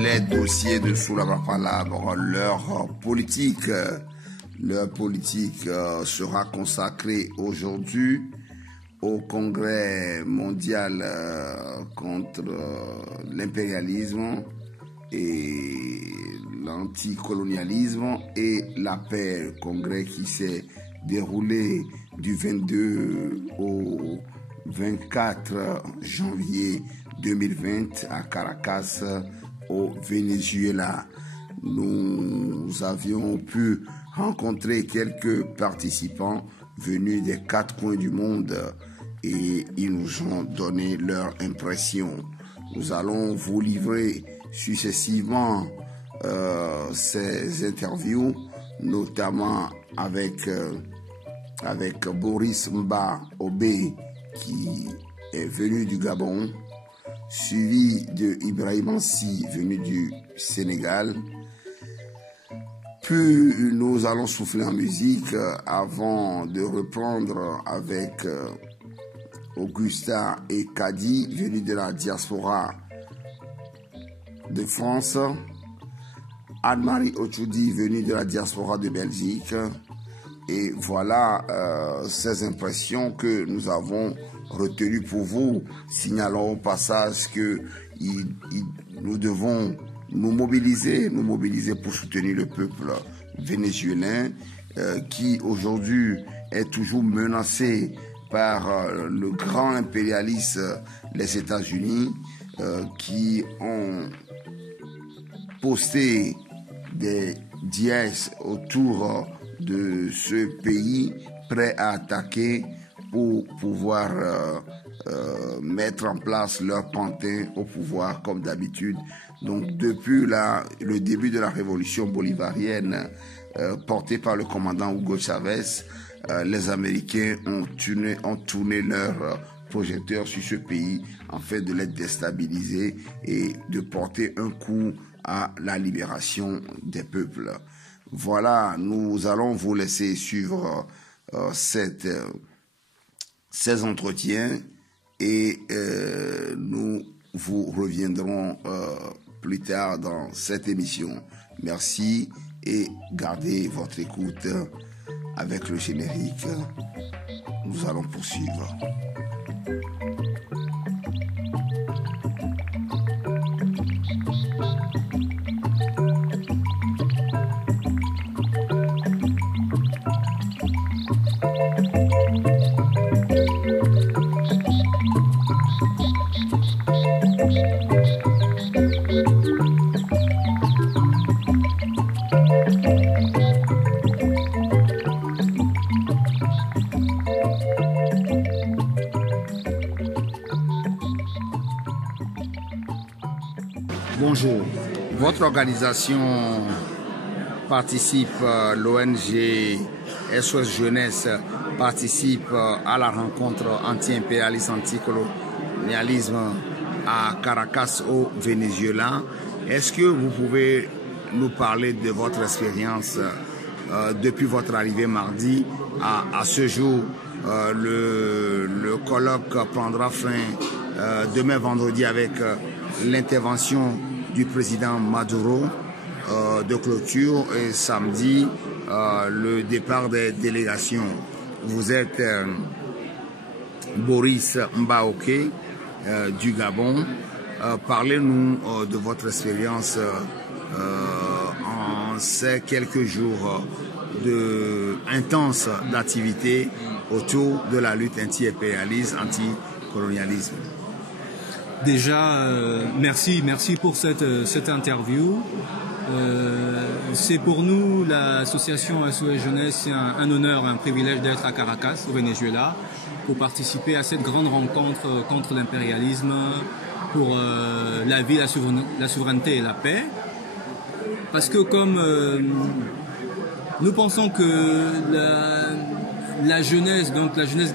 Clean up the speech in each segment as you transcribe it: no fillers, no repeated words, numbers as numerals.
Les dossiers de Soulaba Palabre, leur politique sera consacrée aujourd'hui au Congrès mondial contre l'impérialisme et l'anticolonialisme et la paix, congrès qui s'est déroulé du 22 au 24 janvier 2020 à Caracas, au Venezuela. Nous avions pu rencontrer quelques participants venus des 4 coins du monde et ils nous ont donné leur impression. Nous allons vous livrer successivement ces interviews, notamment avec Boris Mba Obé qui est venu du Gabon, suivi de Ibrahim Ansi venu du Sénégal. Puis nous allons souffler en musique avant de reprendre avec Augusta et Kadi venus de la diaspora de France, Anne-Marie Ochoudi venue de la diaspora de Belgique. Et voilà ces impressions que nous avons retenues pour vous. Signalons au passage que nous devons nous mobiliser pour soutenir le peuple vénézuélien qui aujourd'hui est toujours menacé par le grand impérialiste, les États-Unis, qui ont posté des dièses autour de ce pays, prêt à attaquer pour pouvoir mettre en place leur pantin au pouvoir comme d'habitude. Donc depuis le début de la révolution bolivarienne portée par le commandant Hugo Chavez, les Américains ont tourné leur projecteur sur ce pays afin de les déstabiliser et de porter un coup à la libération des peuples. Voilà, nous allons vous laisser suivre ces entretiens et nous vous reviendrons plus tard dans cette émission. Merci et gardez votre écoute avec le générique. Nous allons poursuivre. Bonjour. Votre organisation participe, l'ONG SOS Jeunesse participe à la rencontre anti-impérialiste, anticolonialisme à Caracas au Venezuela. Est-ce que vous pouvez nous parler de votre expérience depuis votre arrivée mardi à ce jour? Le colloque prendra fin demain vendredi avec l'intervention du président Maduro de clôture et samedi le départ des délégations. Vous êtes Boris Mbaoké du Gabon. Parlez-nous de votre expérience en ces quelques jours intenses d'activité autour de la lutte anti-impérialiste, anti-colonialisme. Déjà, merci pour cette interview. C'est pour nous, l'association SOS Jeunesse, c'est un honneur, un privilège d'être à Caracas, au Venezuela, pour participer à cette grande rencontre contre l'impérialisme, pour la vie, la souveraineté et la paix. parce que comme nous pensons que la jeunesse, donc la jeunesse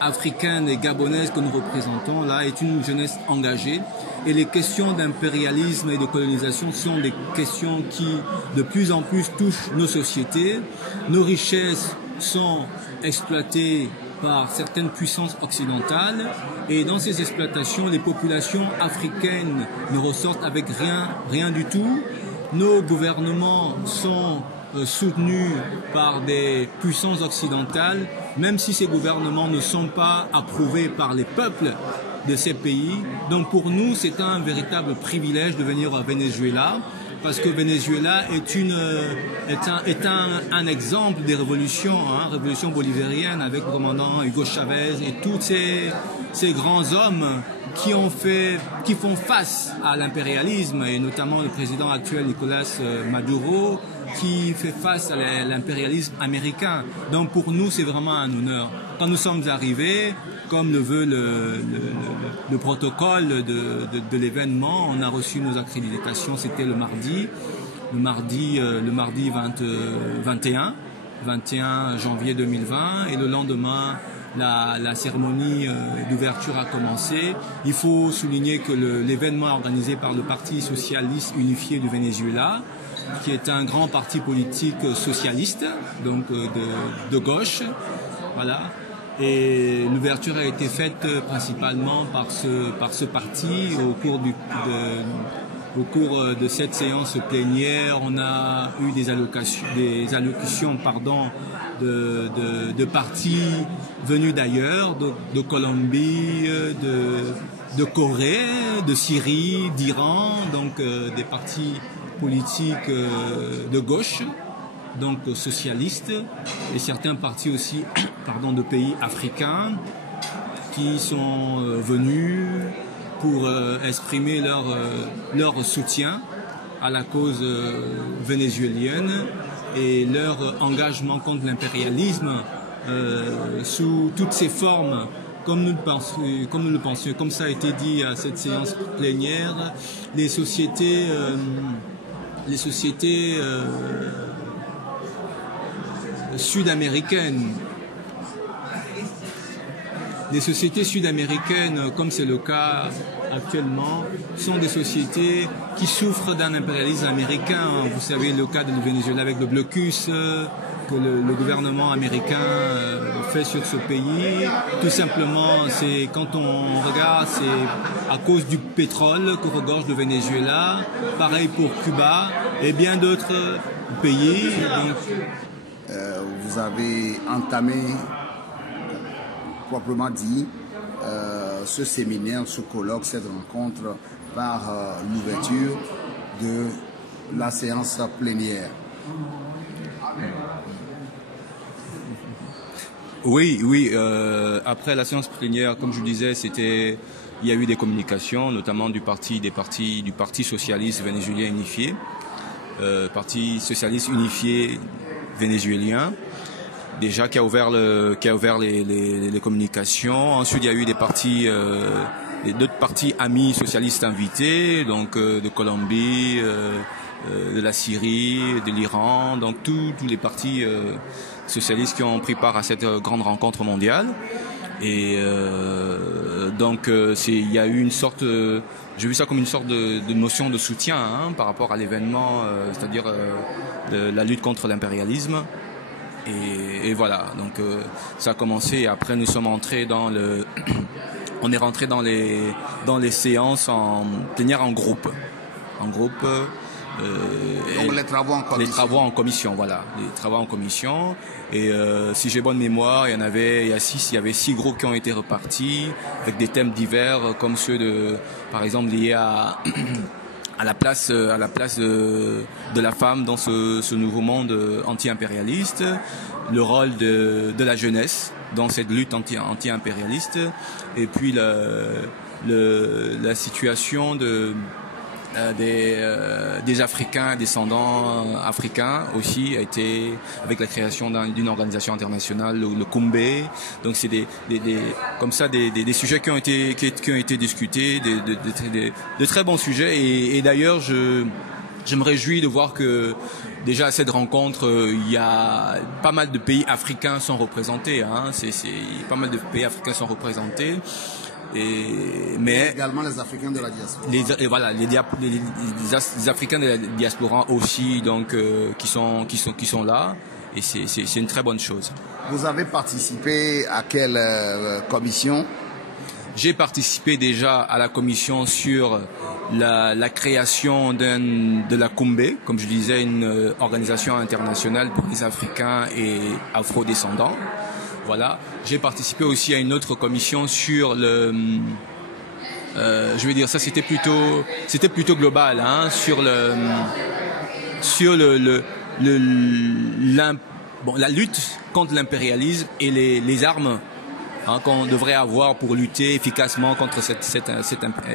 africaine et gabonaise que nous représentons là est une jeunesse engagée, et les questions d'impérialisme et de colonisation sont des questions qui de plus en plus touchent nos sociétés. Nos richesses sont exploitées par certaines puissances occidentales, et dans ces exploitations, les populations africaines ne ressortent avec rien du tout. Nos gouvernements sont soutenus par des puissances occidentales, même si ces gouvernements ne sont pas approuvés par les peuples de ces pays. Donc pour nous, c'est un véritable privilège de venir au Venezuela, parce que Venezuela est un exemple des révolutions, révolution bolivarienne avec le commandant Hugo Chavez et tous ces grands hommes qui font face à l'impérialisme, et notamment le président actuel Nicolas Maduro, qui fait face à l'impérialisme américain. Donc pour nous, c'est vraiment un honneur. Quand nous sommes arrivés, comme le veut le protocole de l'événement, on a reçu nos accréditations, c'était le mardi 21 janvier 2020, et le lendemain, la cérémonie d'ouverture a commencé. Il faut souligner que l'événement est organisé par le Parti socialiste unifié du Venezuela, qui est un grand parti politique socialiste, donc de gauche, voilà. Et l'ouverture a été faite principalement par ce parti. Au cours de cette séance plénière, on a eu des allocutions de partis venus d'ailleurs, de Colombie, de Corée, de Syrie, d'Iran, donc des partis politiques de gauche, donc socialistes, et certains partis aussi de pays africains qui sont venus pour exprimer leur soutien à la cause vénézuélienne et leur engagement contre l'impérialisme sous toutes ses formes, comme nous le pensions. Comme ça a été dit à cette séance plénière, les sociétés sud-américaines, comme c'est le cas actuellement, sont des sociétés qui souffrent d'un impérialisme américain. Vous savez le cas du Venezuela avec le blocus que le gouvernement américain fait sur ce pays. Tout simplement, c'est quand on regarde, c'est à cause du pétrole que regorge le Venezuela. Pareil pour Cuba et bien d'autres pays. Donc, vous avez entamé, proprement dit, ce séminaire, ce colloque, cette rencontre par l'ouverture de la séance plénière. Oui. Après la séance plénière, comme je le disais, il y a eu des communications, notamment du parti socialiste vénézuélien unifié, parti socialiste unifié vénézuélien, déjà qui a ouvert les communications. Ensuite, il y a eu d'autres partis amis socialistes invités, donc de Colombie, de la Syrie, de l'Iran, donc tous les partis socialistes qui ont pris part à cette grande rencontre mondiale. Et donc il y a eu une sorte, j'ai vu ça comme une sorte de notion de soutien par rapport à l'événement, c'est-à-dire de la lutte contre l'impérialisme. Et voilà, donc ça a commencé, et après nous sommes entrés on est rentré dans les séances en plénière en groupe. Donc les travaux en commission. Les travaux en commission, voilà. Les travaux en commission. Et si j'ai bonne mémoire, il y avait 6 groupes qui ont été repartis avec des thèmes divers, comme ceux par exemple liés à la place de la femme dans ce nouveau monde anti-impérialiste, le rôle de la jeunesse dans cette lutte anti-impérialiste, et puis la situation des Africains, descendants africains aussi, a été avec la création d'une organisation internationale, le Kumbé. Donc c'est comme ça des sujets qui ont été discutés, de très bons sujets. Et d'ailleurs Je me réjouis de voir que déjà à cette rencontre, il y a pas mal de pays africains sont représentés. Hein. Pas mal de pays africains sont représentés. Mais également les Africains de la diaspora. Les Africains de la diaspora aussi, donc qui sont là. Et c'est une très bonne chose. Vous avez participé à quelle commission? J'ai participé déjà à la commission sur la création de la Kumbé, comme je disais, une organisation internationale pour les Africains et afro-descendants. Voilà. J'ai participé aussi à une autre commission sur je vais dire ça, c'était plutôt global, hein, sur la lutte contre l'impérialisme et les armes, hein, qu'on devrait avoir pour lutter efficacement contre cet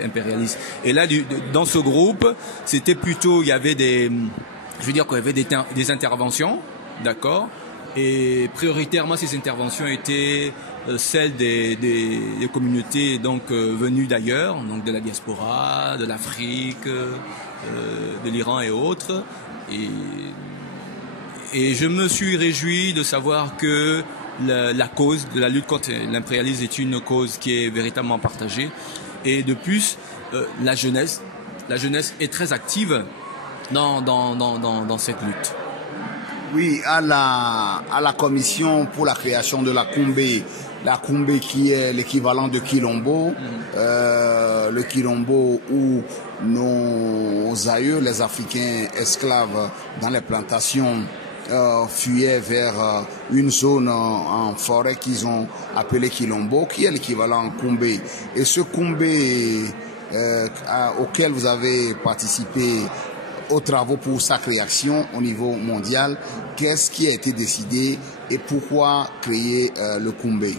impérialisme. Et là, dans ce groupe, c'était plutôt, il y avait des interventions, d'accord. Et prioritairement, ces interventions étaient celles des communautés donc venues d'ailleurs, donc de la diaspora, de l'Afrique, de l'Iran et autres. Et je me suis réjoui de savoir que la cause de la lutte contre l'impérialisme est une cause qui est véritablement partagée. Et de plus, la jeunesse est très active dans cette lutte. Oui, à la commission pour la création de la Kumbé qui est l'équivalent de Quilombo, le Quilombo où nos aïeux, les Africains esclaves dans les plantations, fuyaient vers une zone en forêt qu'ils ont appelée Quilombo, qui est l'équivalent Kumbé. Et ce Kumbé auquel vous avez participé aux travaux pour sa création au niveau mondial, qu'est-ce qui a été décidé et pourquoi créer le Kumbé?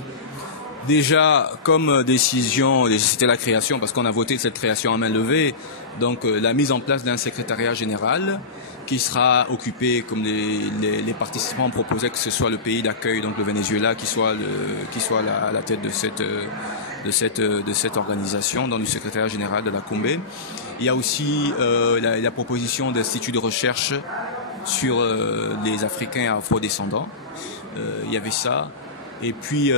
Déjà, comme décision, c'était la création, parce qu'on a voté cette création à main levée, donc la mise en place d'un secrétariat général qui sera occupé, comme les participants proposaient, que ce soit le pays d'accueil, donc le Venezuela, qui soit à la tête de cette organisation, dans le secrétariat général de la Kumbé. Il y a aussi la proposition d'instituts de recherche sur les Africains et afro-descendants. Il y avait ça. Et puis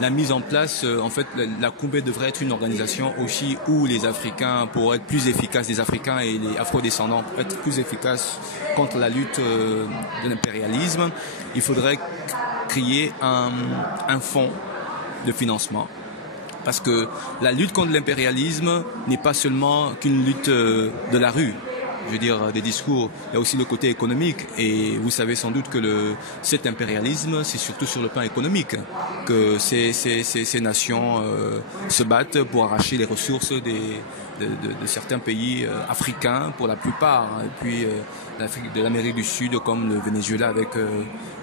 la mise en place, en fait, la Kumbé devrait être une organisation aussi où les Africains, pour être plus efficaces, les Africains et les afro-descendants, pour être plus efficaces contre la lutte de l'impérialisme, il faudrait créer un fonds de financement. Parce que la lutte contre l'impérialisme n'est pas seulement qu'une lutte de la rue, je veux dire des discours, il y a aussi le côté économique. Et vous savez sans doute que cet impérialisme, c'est surtout sur le plan économique que ces nations se battent pour arracher les ressources de certains pays africains pour la plupart, et puis de l'Amérique du Sud comme le Venezuela avec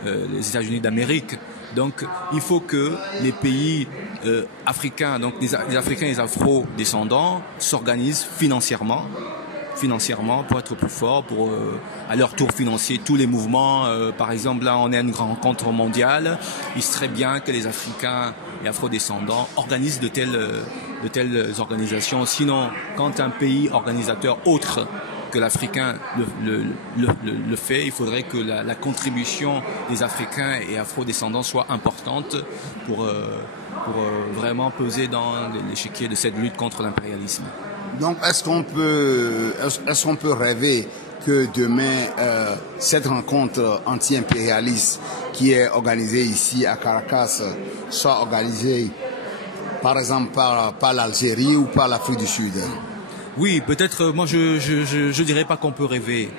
les États-Unis d'Amérique. Donc il faut que les pays africains, donc les Africains et les Afro-descendants s'organisent financièrement pour être plus forts, pour à leur tour financer tous les mouvements. Par exemple, là on est à une grande rencontre mondiale, il serait bien que les Africains et Afro-descendants organisent de telles organisations. Sinon, quand un pays organisateur autre que l'Africain le fait, il faudrait que la contribution des Africains et Afro-descendants soit importante pour vraiment peser dans l'échiquier de cette lutte contre l'impérialisme. Donc, est-ce qu'on peut rêver que demain, cette rencontre anti-impérialiste qui est organisée ici à Caracas soit organisée, par exemple, par l'Algérie ou par l'Afrique du Sud? Oui, peut-être, moi je dirais pas qu'on peut rêver,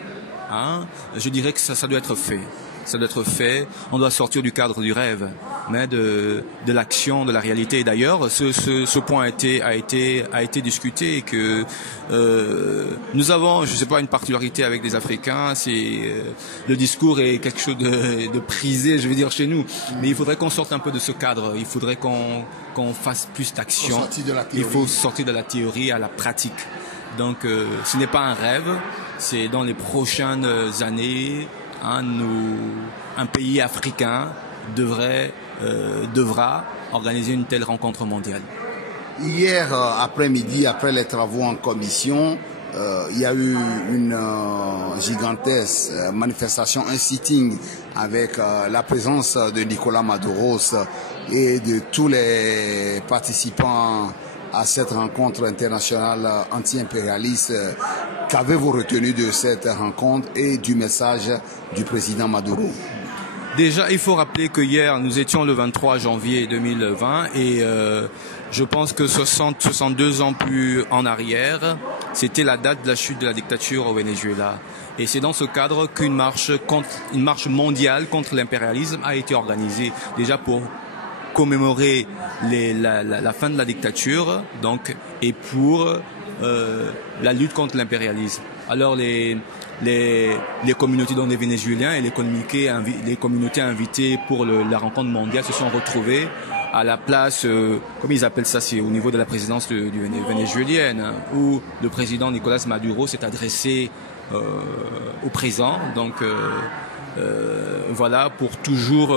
hein. Je dirais que ça doit être fait. Ça doit être fait, on doit sortir du cadre du rêve, mais de l'action, de la réalité. Et d'ailleurs, ce point a été discuté et que nous avons, je sais pas, une particularité avec les Africains, c'est le discours est quelque chose de prisé, je veux dire, chez nous. Mais il faudrait qu'on sorte un peu de ce cadre, il faudrait qu'on fasse plus d'action. Il faut sortir de la théorie à la pratique. Donc ce n'est pas un rêve, c'est dans les prochaines années. Un pays africain devra organiser une telle rencontre mondiale. Hier après-midi, après les travaux en commission, il y a eu une gigantesque, manifestation, un sitting avec la présence de Nicolás Maduro et de tous les participants à cette rencontre internationale anti-impérialiste. Qu'avez-vous retenu de cette rencontre et du message du président Maduro? Déjà, il faut rappeler que hier, nous étions le 23 janvier 2020 et je pense que 62 ans plus en arrière, c'était la date de la chute de la dictature au Venezuela. Et c'est dans ce cadre qu'une marche mondiale contre l'impérialisme a été organisée, déjà pour commémorer la fin de la dictature, donc, et pour la lutte contre l'impérialisme. Alors les communautés, dont les Vénézuéliens et les communautés invitées pour la rencontre mondiale se sont retrouvées à la place, comme ils appellent ça, c'est au niveau de la présidence vénézuélienne, hein, où le président Nicolás Maduro s'est adressé au présent. Donc voilà, pour toujours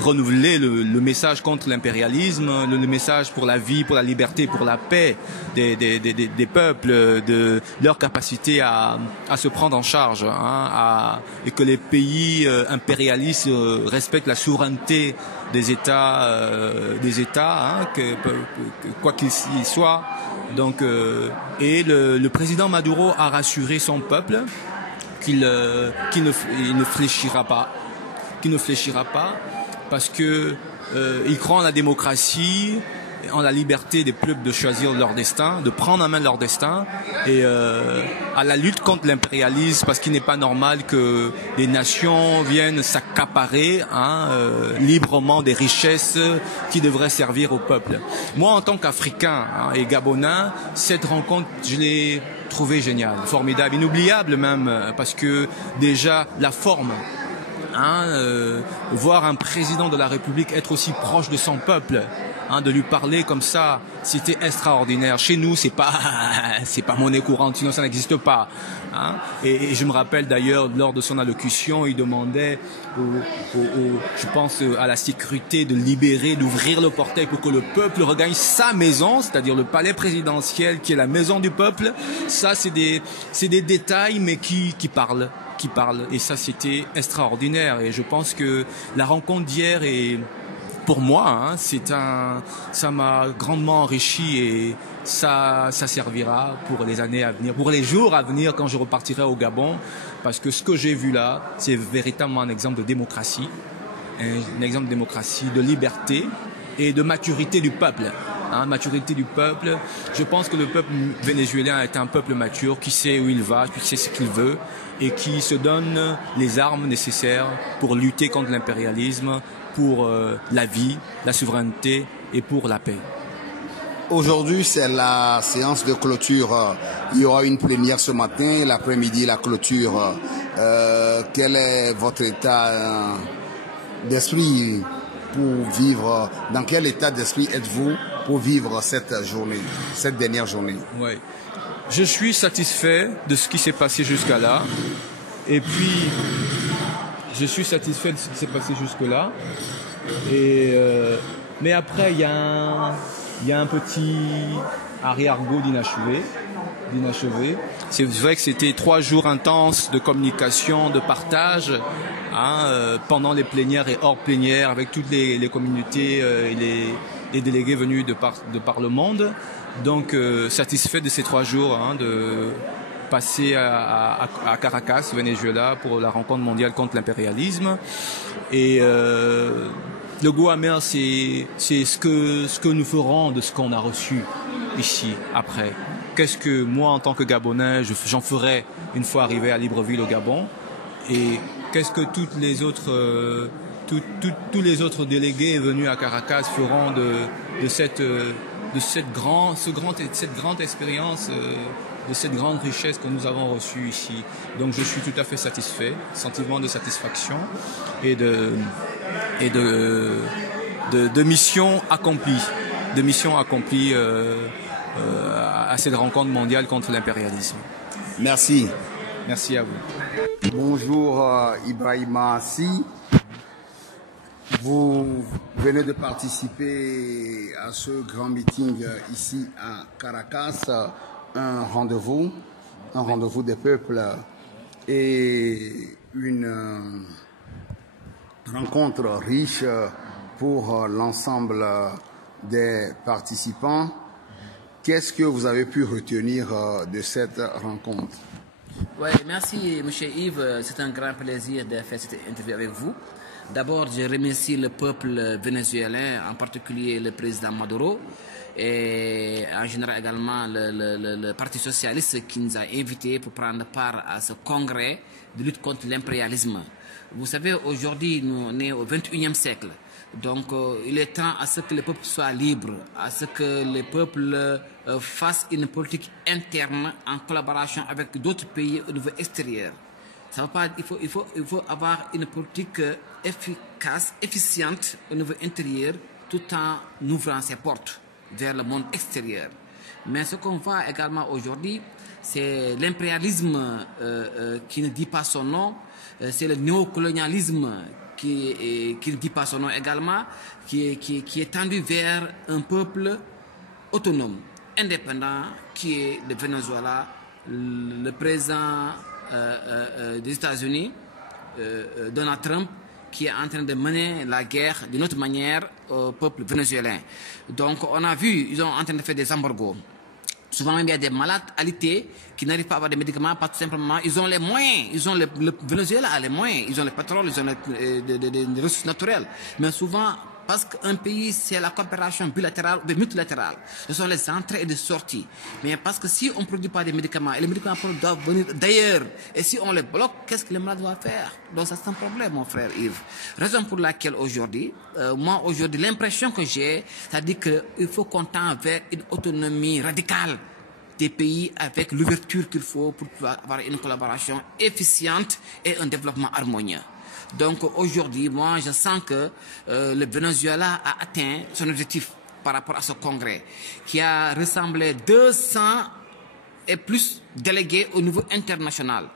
renouveler le message contre l'impérialisme, le message pour la vie, pour la liberté, pour la paix des peuples, de leur capacité à se prendre en charge, hein, et que les pays impérialistes respectent la souveraineté des États, hein, quoi qu'ils soient. Donc, et le président Maduro a rassuré son peuple qu'il ne fléchira pas, parce que il croit en la démocratie, en la liberté des peuples de choisir leur destin, de prendre en main leur destin, et à la lutte contre l'impérialisme, parce qu'il n'est pas normal que les nations viennent s'accaparer, hein, librement des richesses qui devraient servir au peuple. Moi, en tant qu'Africain, hein, et Gabonais, cette rencontre, je l'ai trouvée géniale, formidable, inoubliable même, parce que déjà la forme, hein, voir un président de la République être aussi proche de son peuple, hein, de lui parler comme ça, c'était extraordinaire. Chez nous, c'est pas monnaie courante, sinon ça n'existe pas. Hein. Et je me rappelle d'ailleurs, lors de son allocution, il demandait, je pense, à la sécurité de libérer, d'ouvrir le portail pour que le peuple regagne sa maison, c'est-à-dire le palais présidentiel qui est la maison du peuple. Ça, c'est des détails, mais qui parlent. Et ça, c'était extraordinaire. Et je pense que la rencontre d'hier est, pour moi, hein, ça m'a grandement enrichi et ça servira pour les années à venir, pour les jours à venir quand je repartirai au Gabon, parce que ce que j'ai vu là, c'est véritablement un exemple de démocratie, de liberté et de maturité du peuple. Hein, maturité du peuple. Je pense que le peuple vénézuélien est un peuple mature qui sait où il va, qui sait ce qu'il veut et qui se donne les armes nécessaires pour lutter contre l'impérialisme, pour la vie, la souveraineté et pour la paix. Aujourd'hui, c'est la séance de clôture. Il y aura une plénière ce matin, l'après-midi, la clôture. Quel est votre état d'esprit pour vivre? Dans quel état d'esprit êtes-vous pour vivre cette journée, cette dernière journée? Ouais. Je suis satisfait de ce qui s'est passé jusqu'à là. Et puis, je suis satisfait de ce qui s'est passé jusque-là. Mais après, il y a un petit arrière-goût d'inachevé. C'est vrai que c'était 3 jours intenses de communication, de partage, hein, pendant les plénières et hors plénières, avec toutes les communautés et les délégués venus de par le monde. Donc, satisfait de ces 3 jours, hein, de passer à Caracas, Venezuela, pour la rencontre mondiale contre l'impérialisme. Et le goût amer, c'est ce que nous ferons de ce qu'on a reçu ici, après. Qu'est-ce que moi, en tant que Gabonais, j'en ferai une fois arrivé à Libreville, au Gabon? Et qu'est-ce que tous les autres délégués venus à Caracas feront de cette grande expérience, de cette grande richesse que nous avons reçue ici. Donc je suis tout à fait satisfait, sentiment de satisfaction et de mission accomplie, à cette rencontre mondiale contre l'impérialisme. Merci. Merci à vous. Bonjour Ibrahima Si. Vous venez de participer à ce grand meeting ici à Caracas, un rendez-vous des peuples et une rencontre riche pour l'ensemble des participants. Qu'est-ce que vous avez pu retenir de cette rencontre? Oui, merci M. Yves, c'est un grand plaisir de faire cette interview avec vous. D'abord, je remercie le peuple vénézuélien, en particulier le président Maduro, et en général également le Parti socialiste qui nous a invités pour prendre part à ce congrès de lutte contre l'impérialisme. Vous savez, aujourd'hui, nous sommes au XXIe siècle. Donc, il est temps à ce que les peuples soient libres, à ce que les peuples fassent une politique interne en collaboration avec d'autres pays au niveau extérieur. Ça va pas, il faut avoir une politique efficace, efficiente au niveau intérieur, tout en ouvrant ses portes vers le monde extérieur. Mais ce qu'on voit également aujourd'hui, c'est l'impérialisme qui ne dit pas son nom, c'est le néocolonialisme qui ne dit pas son nom également, qui est tendu vers un peuple autonome, indépendant, qui est le Venezuela, le président des États-Unis, Donald Trump, qui est en train de mener la guerre d'une autre manière au peuple vénézuélien. Donc on a vu, ils sont en train de faire des embargos. Souvent même il y a des malades alités qui n'arrivent pas à avoir des médicaments parce que tout simplement ils ont les moyens, le Venezuela a les moyens, ils ont le pétrole, ils ont des ressources naturelles. Mais souvent, parce qu'un pays c'est la coopération bilatérale ou multilatérale, ce sont les entrées et les sorties. Mais parce que si on ne produit pas des médicaments, et les médicaments doivent venir d'ailleurs, et si on les bloque, qu'est-ce que les malades doivent faire? Donc ça c'est un problème mon frère Yves. Raison pour laquelle aujourd'hui, moi aujourd'hui l'impression que j'ai, c'est-à-dire qu'il faut qu'on tend vers une autonomie radicale des pays avec l'ouverture qu'il faut pour pouvoir avoir une collaboration efficiente et un développement harmonieux. Donc aujourd'hui, moi je sens que le Venezuela a atteint son objectif par rapport à ce congrès qui a rassemblé 200 et plus délégués au niveau international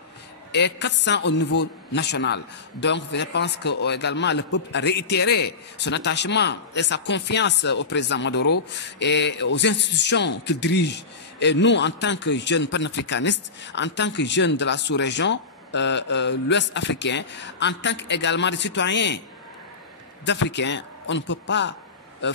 et 400 au niveau national. Donc je pense que également le peuple a réitéré son attachement et sa confiance au président Maduro et aux institutions qu'il dirige. Et nous, en tant que jeunes panafricanistes, en tant que jeunes de la sous-région, l'Ouest africain, en tant qu'également des citoyens d'Africains, on ne peut pas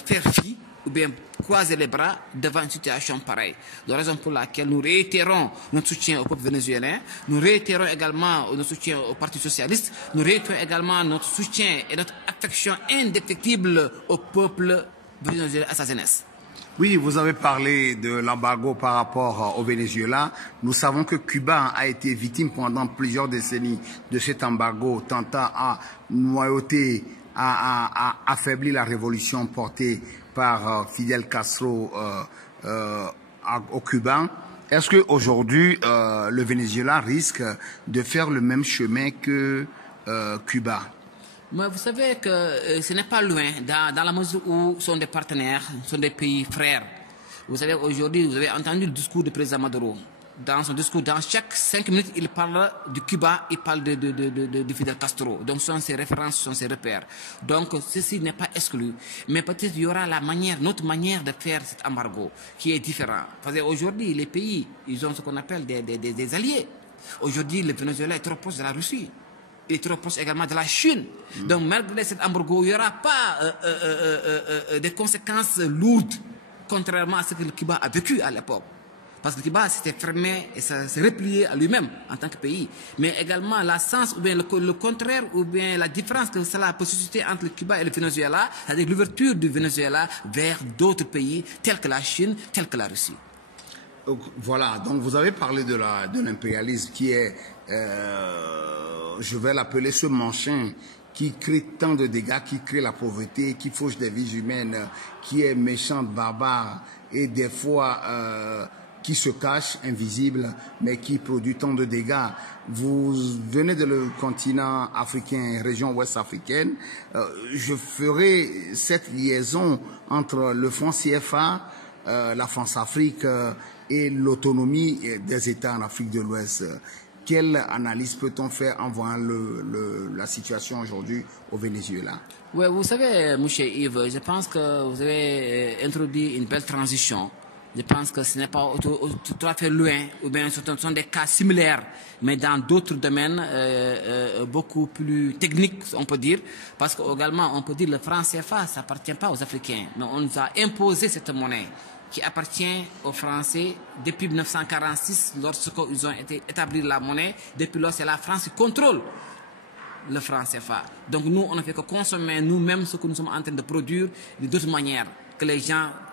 faire fi ou bien croiser les bras devant une situation pareille. La raison pour laquelle nous réitérons notre soutien au peuple vénézuélien, nous réitérons également notre soutien au Parti socialiste, nous réitérons également notre soutien et notre affection indéfectible au peuple vénézuélien à sa jeunesse. Oui, vous avez parlé de l'embargo par rapport au Venezuela. Nous savons que Cuba a été victime pendant plusieurs décennies de cet embargo, tentant à noyauter, à affaiblir la révolution portée par Fidel Castro au Cuba. Est-ce qu'aujourd'hui, le Venezuela risque de faire le même chemin que Cuba? Mais vous savez que ce n'est pas loin, dans la mesure où ce sont des partenaires, ce sont des pays frères. Vous savez, aujourd'hui, vous avez entendu le discours du président Maduro. Dans son discours, dans chaque 5 minutes, il parle du Cuba, il parle de Fidel Castro. Donc, ce sont ses références, ce sont ses repères. Donc, ceci n'est pas exclu. Mais peut-être il y aura notre manière de faire cet embargo qui est différent. Parce qu'aujourd'hui, les pays, ils ont ce qu'on appelle des alliés. Aujourd'hui, le Venezuela est trop proche de la Russie. Il est trop proche également de la Chine. Donc, malgré cet embargo, il n'y aura pas des conséquences lourdes, contrairement à ce que le Cuba a vécu à l'époque. Parce que le Cuba s'était fermé et s'est replié à lui-même en tant que pays. Mais également, la sens, ou bien le contraire, ou bien la différence que cela peut susciter entre le Cuba et le Venezuela, c'est-à-dire l'ouverture du Venezuela vers d'autres pays, tels que la Chine, tels que la Russie. Voilà, donc vous avez parlé de l'impérialisme qui est, je vais l'appeler ce manchin, qui crée tant de dégâts, qui crée la pauvreté, qui fauche des vies humaines, qui est méchant, barbare et des fois qui se cache, invisible, mais qui produit tant de dégâts. Vous venez de le continent africain, région ouest africaine. Je ferai cette liaison entre le franc CFA, la France-Afrique et l'autonomie des États en Afrique de l'Ouest. Quelle analyse peut-on faire en voyant la situation aujourd'hui au Venezuela? Oui, vous savez, M. Yves, je pense que vous avez introduit une belle transition. Je pense que ce n'est pas tout à fait loin, ou bien ce sont des cas similaires, mais dans d'autres domaines beaucoup plus techniques, on peut dire, parce qu'également, on peut dire que le franc CFA, ça n'appartient pas aux Africains, mais on nous a imposé cette monnaie qui appartient aux Français depuis 1946, lorsqu'ils ont établi la monnaie. Depuis lors, c'est la France qui contrôle le franc CFA. Donc nous, on ne fait que consommer nous-mêmes ce que nous sommes en train de produire de d'autres manières que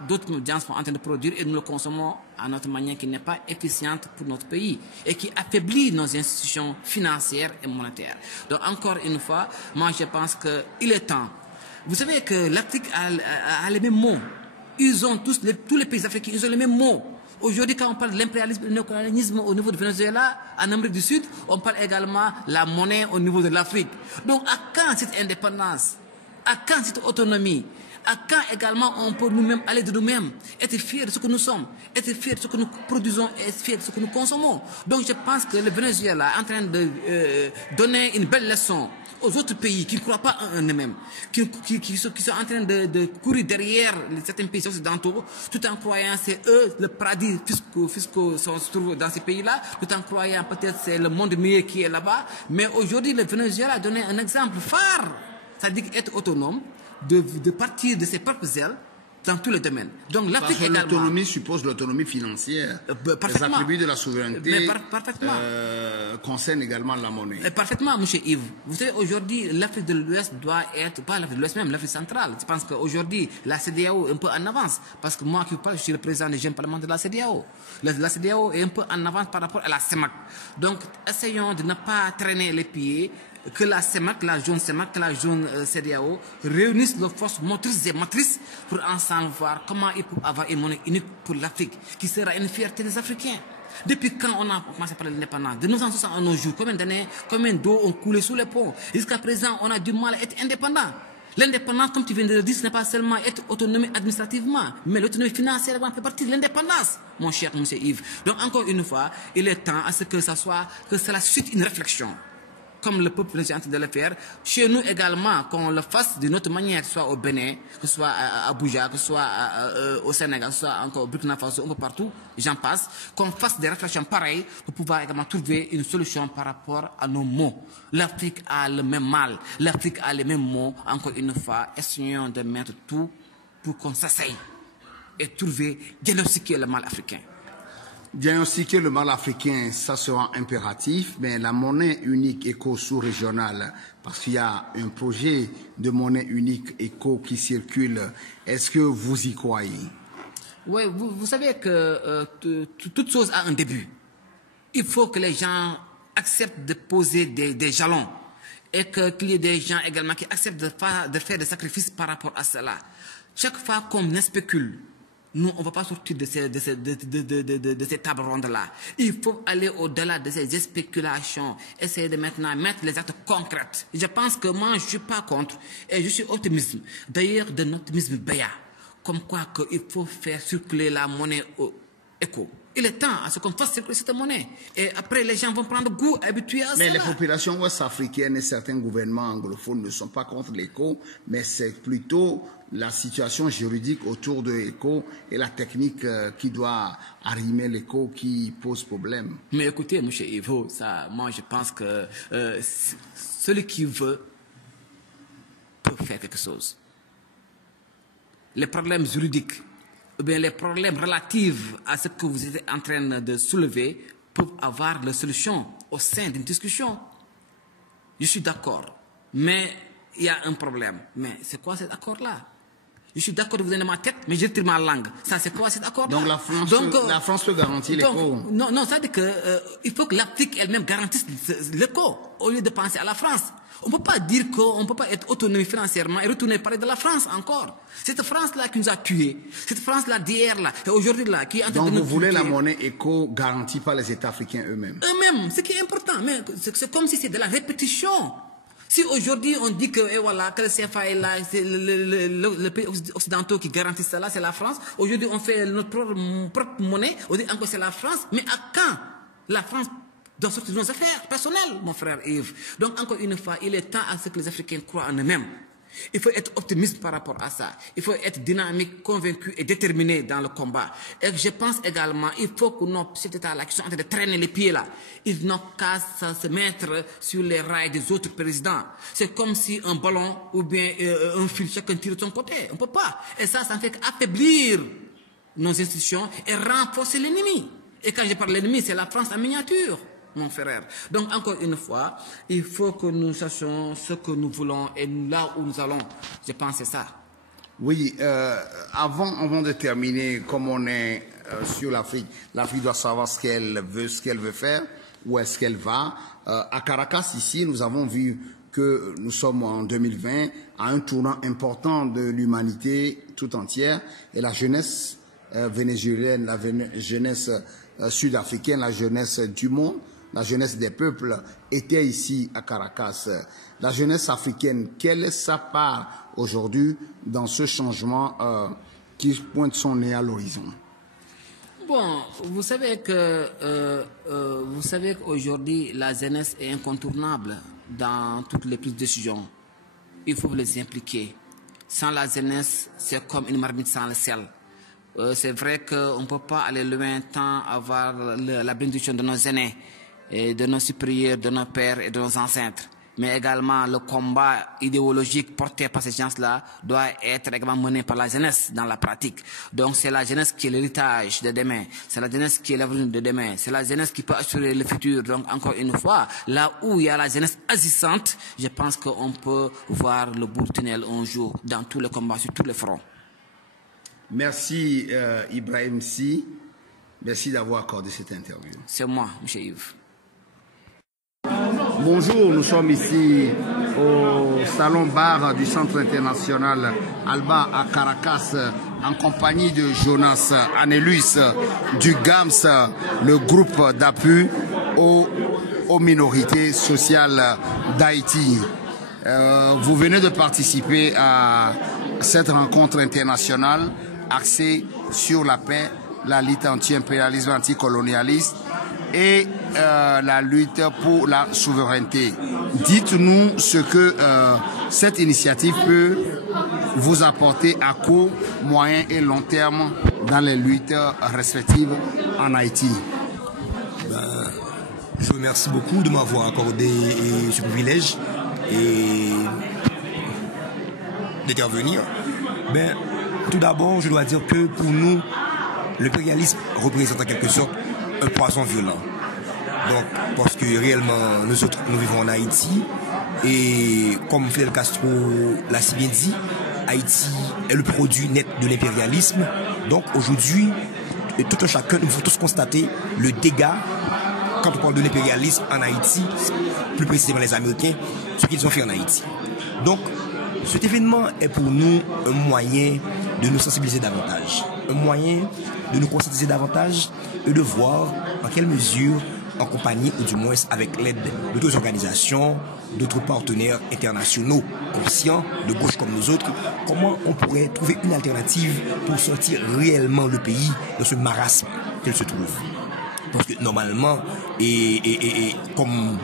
d'autres gens sont en train de produire, et nous le consommons à notre manière qui n'est pas efficiente pour notre pays et qui affaiblit nos institutions financières et monétaires. Donc encore une fois, moi je pense qu'il est temps. Vous savez que l'Afrique a les mêmes mots. Ils ont tous les pays africains, ils ont les mêmes mots. Aujourd'hui, quand on parle de l'impérialisme et du néocolonialisme au niveau du Venezuela, en Amérique du Sud, on parle également de la monnaie au niveau de l'Afrique. Donc à quand cette indépendance? À quand cette autonomie? À quand également on peut nous-mêmes aller de nous-mêmes, être fiers de ce que nous sommes, être fiers de ce que nous produisons et être fiers de ce que nous consommons. Donc je pense que le Venezuela est en train de donner une belle leçon aux autres pays qui ne croient pas en eux-mêmes, qui sont en train de courir derrière certains pays occidentaux, tout en croyant c'est eux le paradis fiscaux se trouvent dans ces pays-là, tout en croyant peut-être c'est le monde meilleur qui est là-bas. Mais aujourd'hui, le Venezuela a donné un exemple phare, c'est-à-dire être autonome, de partir de ses propres ailes dans tous les domaines. Donc l'Afrique également... L'autonomie suppose l'autonomie financière. Les attributs de la souveraineté concernent également la monnaie. Parfaitement, M. Yves. Vous savez, aujourd'hui, l'Afrique de l'Ouest doit être, pas l'Afrique de l'Ouest même, l'Afrique centrale. Je pense qu'aujourd'hui, la CEDEAO est un peu en avance. Parce que moi qui vous parle, je suis le président des jeunes parlementaires de la CEDEAO. La CEDEAO est un peu en avance par rapport à la CEMAC. Donc, essayons de ne pas traîner les pieds, que la CEMAC, la zone CEMAC, la zone CEDEAO réunissent leurs forces motrices et matrices pour ensemble voir comment ils peuvent avoir une monnaie unique pour l'Afrique, qui sera une fierté des Africains. Depuis quand on a commencé à parler de l'indépendance? De 1960 à nos jours, combien d'années, combien d'eau ont coulé sous les ponts? Jusqu'à présent, on a du mal à être indépendant. L'indépendance, comme tu viens de le dire, ce n'est pas seulement être autonome administrativement, mais l'autonomie financière fait partie de l'indépendance, mon cher M. Yves. Donc, encore une fois, il est temps à ce que cela suscite une réflexion, comme le peuple est en train de le faire. Chez nous également, qu'on le fasse d'une autre manière, que ce soit au Bénin, que ce soit à Abuja, que ce soit au Sénégal, que ce soit encore au Burkina Faso, un peu partout, j'en passe, qu'on fasse des réflexions pareilles pour pouvoir également trouver une solution par rapport à nos mots. L'Afrique a le même mal, l'Afrique a les mêmes mots. Encore une fois, essayons de mettre tout pour qu'on s'asseye et trouver, diagnostiquer le mal africain. Diagnostiquer le mal africain, ça sera impératif, mais la monnaie unique éco-sous-régionale, parce qu'il y a un projet de monnaie unique éco qui circule, est-ce que vous y croyez? Oui, vous savez que toute chose a un début. Il faut que les gens acceptent de poser des jalons et qu'il y ait des gens également qui acceptent de faire des sacrifices par rapport à cela. Chaque fois qu'on spécule, nous, on ne va pas sortir de ces tables rondes-là. Il faut aller au-delà de ces spéculations, essayer de maintenant mettre les actes concrets. Je pense que moi, je ne suis pas contre, et je suis optimiste. D'ailleurs, de l'optimisme béat, comme quoi qu'il faut faire circuler la monnaie éco. Il est temps à ce qu'on fasse circuler cette monnaie. Et après, les gens vont prendre goût, habitués à ça. Mais les populations ouest-africaines et certains gouvernements anglophones ne sont pas contre l'éco, mais c'est plutôt la situation juridique autour de l'éco et la technique qui doit arrimer l'éco qui pose problème. Mais écoutez, M. Ivo, moi je pense que celui qui veut peut faire quelque chose. Les problèmes juridiques, ou bien les problèmes relatifs à ce que vous êtes en train de soulever peuvent avoir la solution au sein d'une discussion. Je suis d'accord, mais il y a un problème. Mais c'est quoi cet accord-là? Je suis d'accord de vous donner ma tête, mais je tire ma langue. Ça, c'est quoi cet accord-là? Donc la France peut garantir l'éco. Non, ça veut dire qu'il faut que l'Afrique elle-même garantisse l'éco au lieu de penser à la France. On ne peut pas dire qu'on ne peut pas être autonome financièrement et retourner parler de la France encore. Cette France-là qui nous a tués, cette France-là d'hier-là, et aujourd'hui-là, qui est en train de nous tuer. Donc vous voulez la monnaie éco garantie par les États africains eux-mêmes? Eux-mêmes, ce qui est important, mais c'est comme si c'est de la répétition. Si aujourd'hui on dit que, voilà, que le CFA est là, c'est le pays occidentaux qui garantit cela, c'est la France. Aujourd'hui on fait notre propre monnaie, on dit encore c'est la France. Mais à quand la France doit sortir de nos affaires personnelles, mon frère Yves? Donc encore une fois, il est temps à ce que les Africains croient en eux-mêmes. Il faut être optimiste par rapport à ça. Il faut être dynamique, convaincu et déterminé dans le combat. Et je pense également, il faut que cet État-là qui sont en train de traîner les pieds là, ils n'ont qu'à se mettre sur les rails des autres présidents. C'est comme si un ballon ou bien un fil, chacun tire de son côté. On ne peut pas. Et ça ne fait qu'affaiblir nos institutions et renforcer l'ennemi. Et quand je parle de l'ennemi, c'est la France en miniature, mon frère. Donc, encore une fois, il faut que nous sachions ce que nous voulons et là où nous allons. Je pense que c'est ça. Oui, avant de terminer, comme on est sur l'Afrique, l'Afrique doit savoir ce qu'elle veut faire, où est-ce qu'elle va. À Caracas, ici, nous avons vu que nous sommes en 2020 à un tournant important de l'humanité tout entière et la jeunesse vénézuélienne, la jeunesse sud-africaine, la jeunesse du monde, la jeunesse des peuples était ici à Caracas. La jeunesse africaine, quelle est sa part aujourd'hui dans ce changement qui pointe son nez à l'horizon? Bon, vous savez qu'aujourd'hui, la jeunesse est incontournable dans toutes les prises de décision. Il faut les impliquer. Sans la jeunesse, c'est comme une marmite sans le sel. C'est vrai qu'on ne peut pas aller loin tant avoir la bénédiction de nos aînés, et de nos supérieurs, de nos pères et de nos ancêtres. Mais également le combat idéologique porté par ces gens-là doit être également mené par la jeunesse dans la pratique. Donc c'est la jeunesse qui est l'héritage de demain, c'est la jeunesse qui est l'avenir de demain, c'est la jeunesse qui peut assurer le futur. Donc encore une fois, là où il y a la jeunesse agissante, je pense qu'on peut voir le bout du tunnel un jour dans tous les combats, sur tous les fronts. Merci Ibrahim Sy, merci d'avoir accordé cette interview. C'est moi, M. Yves. Bonjour, nous sommes ici au salon bar du Centre international Alba à Caracas en compagnie de Jonas Anelus du GAMS, le groupe d'appui aux minorités sociales d'Haïti. Vous venez de participer à cette rencontre internationale axée sur la paix, la lutte anti-impérialisme, anticolonialiste et la lutte pour la souveraineté. Dites-nous ce que cette initiative peut vous apporter à court, moyen et long terme dans les luttes respectives en Haïti. Je vous remercie beaucoup de m'avoir accordé ce privilège et d'intervenir. Tout d'abord, je dois dire que pour nous, l'impérialisme représente en quelque sorte un poison violent. Donc, parce que réellement, nous autres, nous vivons en Haïti et comme Fidel Castro l'a si bien dit, Haïti est le produit net de l'impérialisme. Donc aujourd'hui, tout un chacun, nous pouvons tous constater le dégât quand on parle de l'impérialisme en Haïti, plus précisément les Américains, ce qu'ils ont fait en Haïti. Donc, cet événement est pour nous un moyen de nous sensibiliser davantage, un moyen de nous conscientiser davantage et de voir en quelle mesure, en compagnie ou du moins avec l'aide d'autres organisations, d'autres partenaires internationaux conscients, de gauche comme nous autres, comment on pourrait trouver une alternative pour sortir réellement le pays de ce marasme qu'il se trouve. Parce que normalement, et comme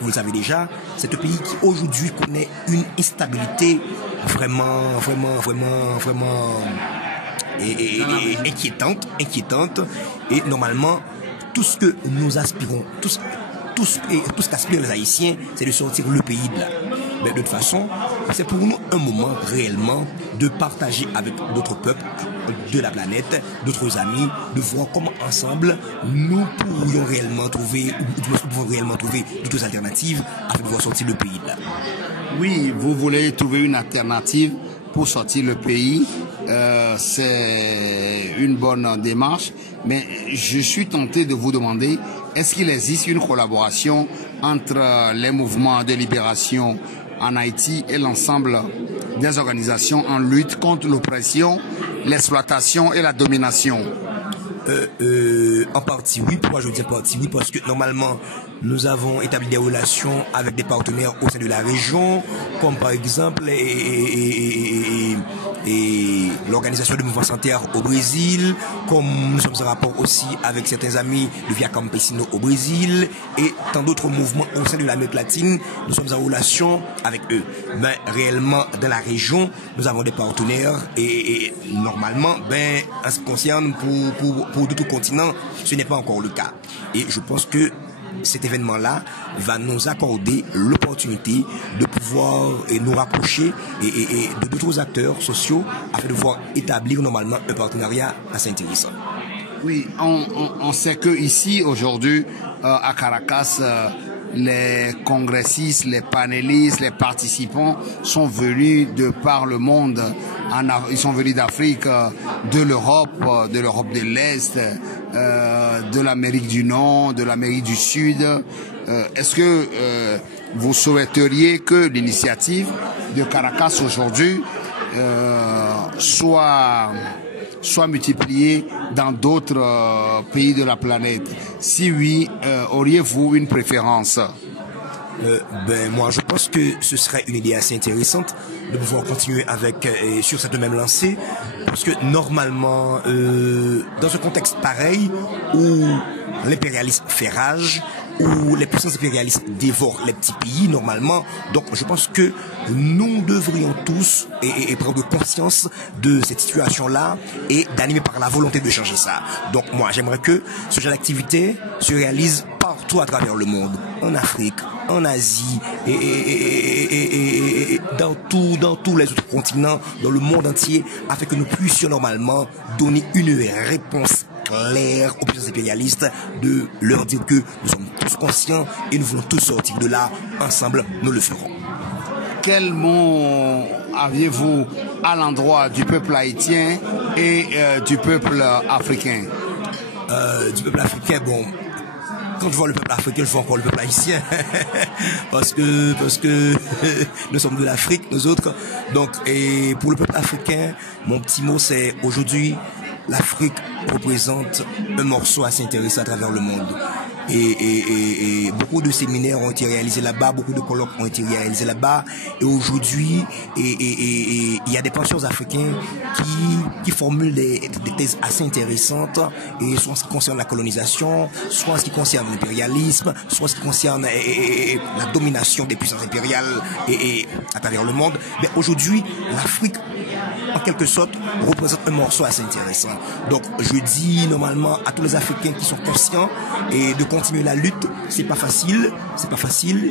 vous le savez déjà, c'est un pays qui aujourd'hui connaît une instabilité vraiment inquiétante. Et normalement, tout ce que nous aspirons, tout ce qu'aspirent les Haïtiens, c'est de sortir le pays de là. Mais de toute façon, c'est pour nous un moment réellement de partager avec d'autres peuples de la planète, d'autres amis, de voir comment ensemble nous pourrions réellement trouver, d'autres alternatives afin de pouvoir sortir le pays de là. Oui, vous voulez trouver une alternative pour sortir le pays. C'est une bonne démarche, mais je suis tenté de vous demander, est-ce qu'il existe une collaboration entre les mouvements de libération en Haïti et l'ensemble des organisations en lutte contre l'oppression, l'exploitation et la domination? En partie oui. Pourquoi je dis en partie oui? Parce que normalement nous avons établi des relations avec des partenaires au sein de la région, comme par exemple et l'organisation de mouvements sanitaires au Brésil, comme nous sommes en rapport aussi avec certains amis de Via Campesino au Brésil et tant d'autres mouvements au sein de l'Amérique latine, nous sommes en relation avec eux. Mais réellement, dans la région, nous avons des partenaires et normalement, en ce qui concerne pour d'autres continents, ce n'est pas encore le cas. Et je pense que cet événement-là va nous accorder l'opportunité de pouvoir nous rapprocher et de d'autres acteurs sociaux afin de pouvoir établir normalement un partenariat assez intéressant. Oui, on sait que ici aujourd'hui à Caracas, les congressistes, les panélistes, les participants sont venus de par le monde. Ils sont venus d'Afrique, de l'Europe de l'Est, de l'Amérique du Nord, de l'Amérique du Sud. Est-ce que vous souhaiteriez que l'initiative de Caracas aujourd'hui soit multipliée dans d'autres pays de la planète? Si oui, auriez-vous une préférence? Moi, je pense que ce serait une idée assez intéressante de pouvoir continuer sur cette même lancée, parce que normalement, dans un contexte pareil où l'impérialisme fait rage, où les puissances impérialistes dévorent les petits pays normalement, donc je pense que nous devrions tous et prendre conscience de cette situation-là et d'animer par la volonté de changer ça. Donc moi, j'aimerais que ce genre d'activité se réalise partout à travers le monde, en Afrique, en Asie et dans tous les autres continents, dans le monde entier, afin que nous puissions normalement donner une réponse claire aux puissances impérialistes, de leur dire que nous sommes tous conscients et nous voulons tous sortir de là. Ensemble, nous le ferons. Quel mot aviez-vous à l'endroit du peuple haïtien et du peuple africain? Du peuple africain, bon, quand je vois le peuple africain, je vois encore le peuple haïtien. parce que nous sommes de l'Afrique, nous autres. Donc, et pour le peuple africain, mon petit mot, c'est aujourd'hui, l'Afrique représente un morceau assez intéressant à travers le monde. Et beaucoup de séminaires ont été réalisés là-bas, beaucoup de colloques ont été réalisés là-bas. Et aujourd'hui, il y a des penseurs africains qui formulent des thèses assez intéressantes, et soit en ce qui concerne la colonisation, soit en ce qui concerne l'impérialisme, soit en ce qui concerne la domination des puissances impériales à travers le monde. Mais aujourd'hui, l'Afrique, en quelque sorte, représente un morceau assez intéressant. Donc, je dis normalement à tous les Africains qui sont conscients et de continuer la lutte. C'est pas facile,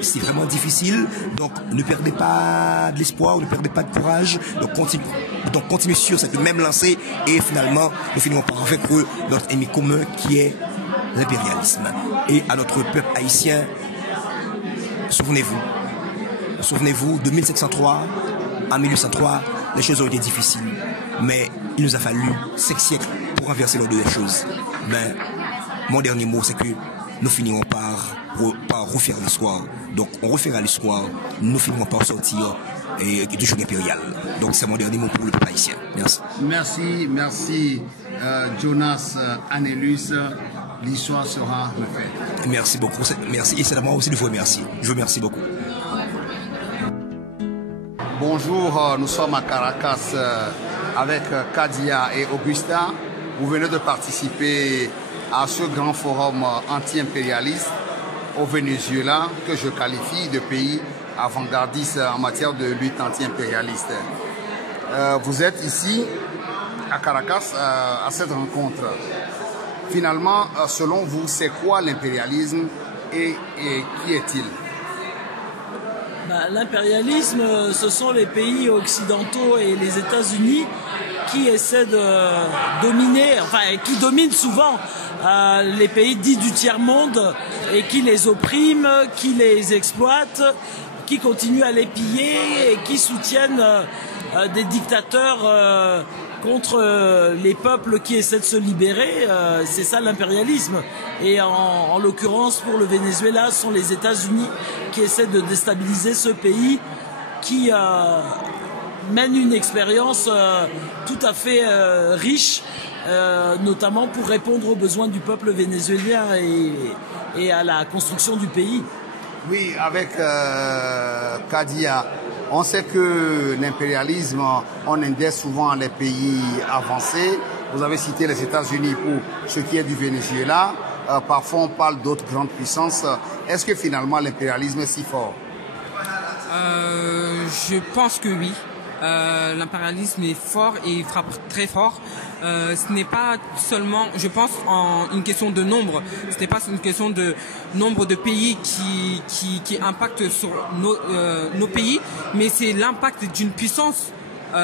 c'est vraiment difficile. Donc, ne perdez pas de l'espoir, ne perdez pas de courage. Donc, continuez sur cette même lancée et finalement, nous finirons par vaincre notre ennemi commun qui est l'impérialisme. Et à notre peuple haïtien, souvenez-vous, de 1703 à 1803, les choses ont été difficiles, mais il nous a fallu 5 siècles pour renverser l'ordre des choses. Mais mon dernier mot, c'est que nous finirons par refaire l'histoire. Donc on refera l'histoire, nous finirons par sortir du joug impérial. Donc c'est mon dernier mot pour le peuple haïtien. Merci. Merci Jonas Anelus. L'histoire sera refaite. Merci beaucoup. Merci, et c'est à moi aussi de vous remercier. Je vous remercie beaucoup. Bonjour, nous sommes à Caracas avec Kadia et Augusta. Vous venez de participer à ce grand forum anti-impérialiste au Venezuela, que je qualifie de pays avant-gardiste en matière de lutte anti-impérialiste. Vous êtes ici à Caracas à cette rencontre. Finalement, selon vous, c'est quoi l'impérialisme et qui est-il? L'impérialisme, ce sont les pays occidentaux et les États-Unis qui essaient de dominer, qui dominent souvent les pays dits du tiers-monde et qui les oppriment, qui les exploitent, qui continuent à les piller et qui soutiennent des dictateurs contre les peuples qui essaient de se libérer. C'est ça l'impérialisme. Et en l'occurrence, pour le Venezuela, ce sont les États-Unis qui essaient de déstabiliser ce pays qui mène une expérience tout à fait riche, notamment pour répondre aux besoins du peuple vénézuélien et à la construction du pays. Oui, avec Kadia, On sait que l'impérialisme, on indexe souvent les pays avancés. Vous avez cité les États-Unis pour ce qui est du Venezuela. Parfois, on parle d'autres grandes puissances. Est-ce que finalement l'impérialisme est si fort? Je pense que oui. L'impérialisme est fort et il frappe très fort. Ce n'est pas seulement, je pense, une question de nombre. Ce n'est pas une question de nombre de pays qui impactent sur nos pays, mais c'est l'impact d'une puissance